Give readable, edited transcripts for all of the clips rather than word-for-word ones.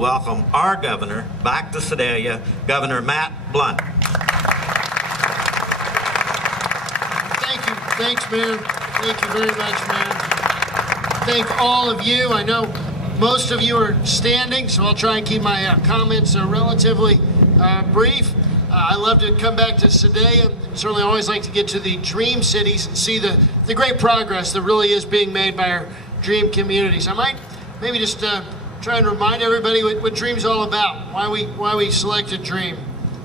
welcome our governor back to Sedalia, Governor Matt Blunt. Thank you. Thanks, Mayor. Thank you very much, Mayor. Thank all of you. I know most of you are standing, so I'll try and keep my comments relatively brief. I love to come back to Sedalia. Certainly always like to get to the dream cities and see the great progress that really is being made by our dream communities. I might maybe just try and remind everybody what Dream's all about, why we selected Dream.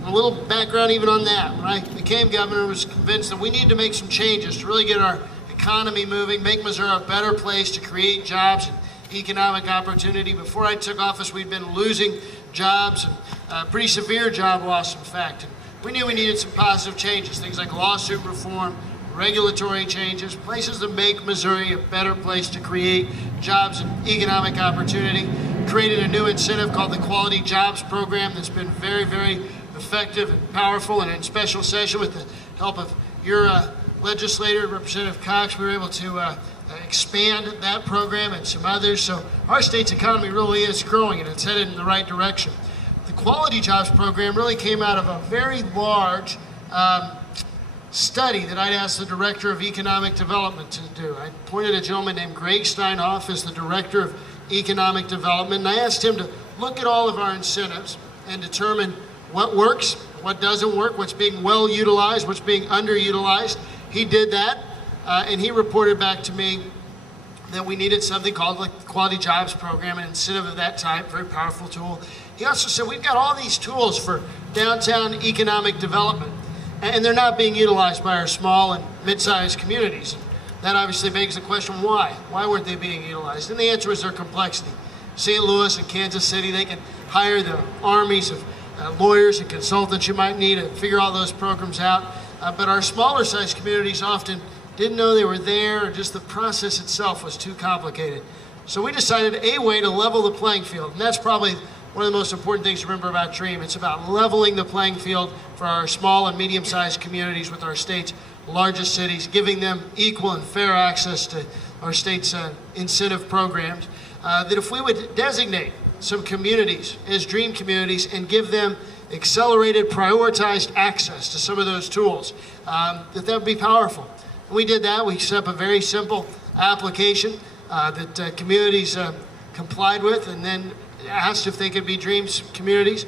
A little background even on that. When I became governor, I was convinced that we need to make some changes to really get our economy moving, make Missouri a better place to create jobs and economic opportunity. Before I took office, we'd been losing jobs, and pretty severe job loss, in fact. And we knew we needed some positive changes, things like lawsuit reform, regulatory changes, places that make Missouri a better place to create jobs and economic opportunity. Created a new incentive called the Quality Jobs Program that's been very, very effective and powerful. And in special session, with the help of your legislator, Representative Cox, we were able to expand that program and some others. So our state's economy really is growing, and it's headed in the right direction. The Quality Jobs Program really came out of a very large study that I'd asked the Director of Economic Development to do. I appointed a gentleman named Greg Steinhoff as the Director of Economic Development, and I asked him to look at all of our incentives and determine what works, what doesn't work, what's being well utilized, what's being underutilized. He did that, and he reported back to me that we needed something called the Quality Jobs Program, an incentive of that type, very powerful tool. He also said, we've got all these tools for downtown economic development, and they're not being utilized by our small and mid-sized communities. That obviously begs the question, why? Why weren't they being utilized? And the answer is their complexity. St. Louis and Kansas City, they can hire the armies of lawyers and consultants you might need to figure all those programs out. But our smaller sized communities often didn't know they were there, or just the process itself was too complicated. So we decided a way to level the playing field, and that's probably one of the most important things to remember about DREAM. It's about leveling the playing field for our small and medium-sized communities with our state's largest cities, giving them equal and fair access to our state's incentive programs. That if we would designate some communities as DREAM communities and give them accelerated, prioritized access to some of those tools, that would be powerful. And we did that. We set up a very simple application that communities complied with, and then asked if they could be DREAM communities.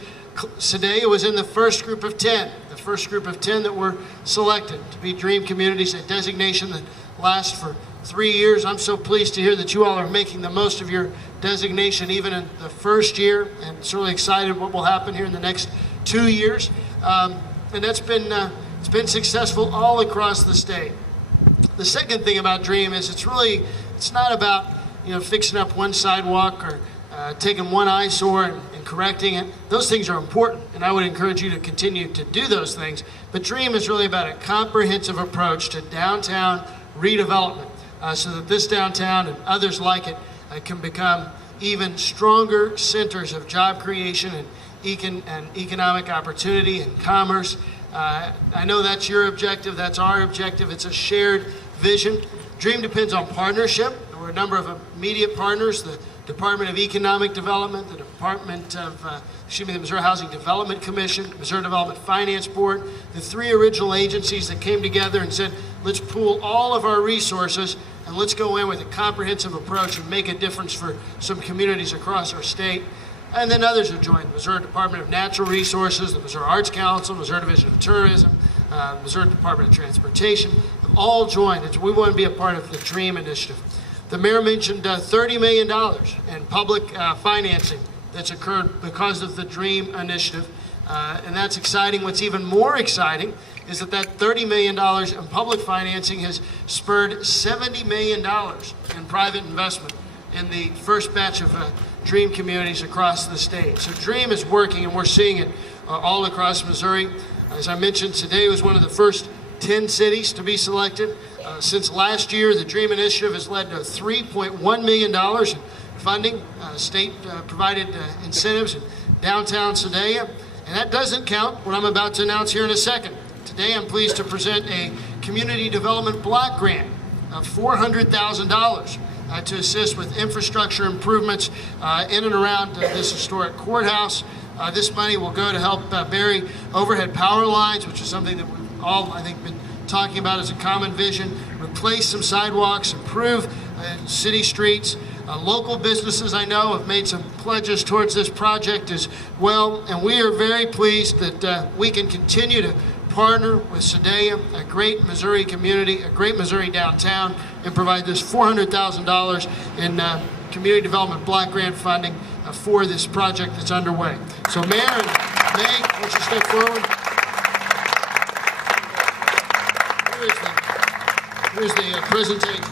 Sedalia was in the first group of 10, that were selected to be DREAM communities, a designation that lasts for 3 years. I'm so pleased to hear that you all are making the most of your designation even in the first year, and certainly excited what will happen here in the next 2 years. And that's been it's been successful all across the state. The second thing about DREAM is it's not about fixing up one sidewalk or taking one eyesore and correcting it. Those things are important, and I would encourage you to continue to do those things. But DREAM is really about a comprehensive approach to downtown redevelopment, so that this downtown and others like it can become even stronger centers of job creation and economic opportunity and commerce. I know that's your objective, that's our objective. It's a shared vision. DREAM depends on partnership. There were a number of immediate partners, the Department of Economic Development, the Missouri Housing Development Commission, Missouri Development Finance Board, the three original agencies that came together and said, let's pool all of our resources and let's go in with a comprehensive approach and make a difference for some communities across our state. And then others have joined, Missouri Department of Natural Resources, the Missouri Arts Council, Missouri Division of Tourism, Missouri Department of Transportation, have all joined. We want to be a part of the DREAM initiative. The mayor mentioned $30 million in public financing that's occurred because of the DREAM initiative, and that's exciting. What's even more exciting is that $30 million in public financing has spurred $70 million in private investment in the first batch of DREAM communities across the state. So DREAM is working, and we're seeing it all across Missouri. As I mentioned, Sedalia was one of the first 10 cities to be selected. Since last year, the DREAM initiative has led to $3.1 million in funding, state provided incentives in downtown Sedalia. And that doesn't count what I'm about to announce here in a second. Today, I'm pleased to present a community development block grant of $400,000 to assist with infrastructure improvements in and around this historic courthouse. This money will go to help bury overhead power lines, which is something that we've all, I think, been talking about as a common vision, replace some sidewalks, improve city streets. Local businesses, I know, have made some pledges towards this project as well, and we are very pleased that we can continue to partner with Sedalia, a great Missouri community, a great Missouri downtown, and provide this $400,000 in community development block grant funding for this project that's underway. So Mayor and May, won't you step forward? Here's the presentation.